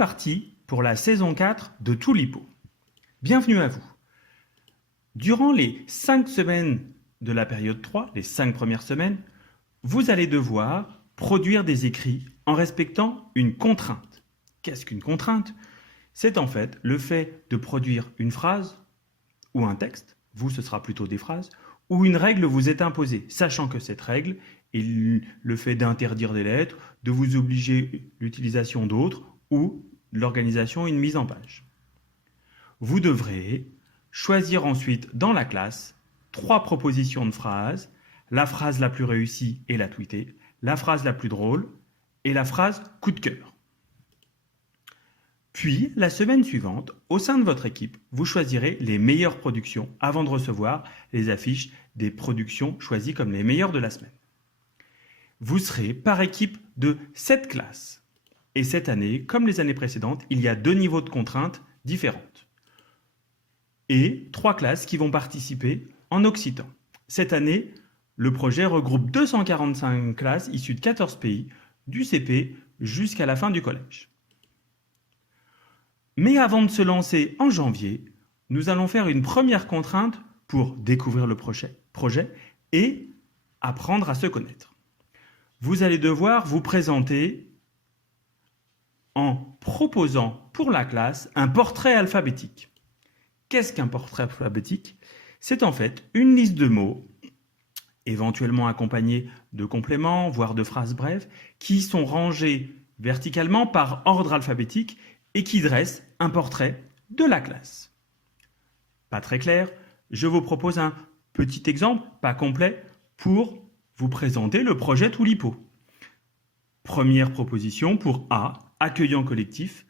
parti pour la saison 4 de Toulipo. Bienvenue à vous. Durant les 5 semaines de la période 3, les 5 premières semaines, vous allez devoir produire des écrits en respectant une contrainte. Qu'est-ce qu'une contrainte? C'est en fait le fait de produire une phrase ou un texte, vous ce sera plutôt des phrases, où une règle vous est imposée, sachant que cette règle est le fait d'interdire des lettres, de vous obliger l'utilisation d'autres ou l'organisation et une mise en page. Vous devrez choisir ensuite dans la classe 3 propositions de phrases, la phrase la plus réussie et la tweeter, la phrase la plus drôle et la phrase coup de cœur. Puis, la semaine suivante, au sein de votre équipe, vous choisirez les meilleures productions avant de recevoir les affiches des productions choisies comme les meilleures de la semaine. Vous serez par équipe de 7 classes. Et cette année, comme les années précédentes, il y a 2 niveaux de contraintes différentes. Et 3 classes qui vont participer en occitan. Cette année, le projet regroupe 245 classes issues de 14 pays, du CP jusqu'à la fin du collège. Mais avant de se lancer en janvier, nous allons faire une première contrainte pour découvrir le projet et apprendre à se connaître. Vous allez devoir vous présenter en proposant pour la classe un portrait alphabétique. Qu'est-ce qu'un portrait alphabétique? C'est en fait une liste de mots, éventuellement accompagnés de compléments, voire de phrases brèves, qui sont rangés verticalement par ordre alphabétique et qui dressent un portrait de la classe. Pas très clair? Je vous propose un petit exemple, pas complet, pour vous présenter le projet Toulipo. Première proposition pour A, accueillant collectif,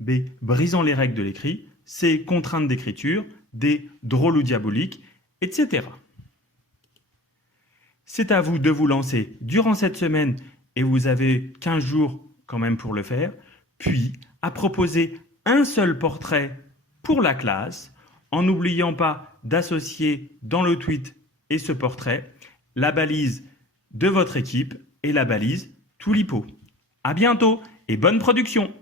B, brisant les règles de l'écrit, C, contraintes d'écriture, D, drôle ou diabolique, etc. C'est à vous de vous lancer durant cette semaine et vous avez 15 jours quand même pour le faire, puis à proposer un seul portrait pour la classe en n'oubliant pas d'associer dans le tweet et ce portrait la balise de votre équipe et la balise Toulipo. À bientôt et bonne production!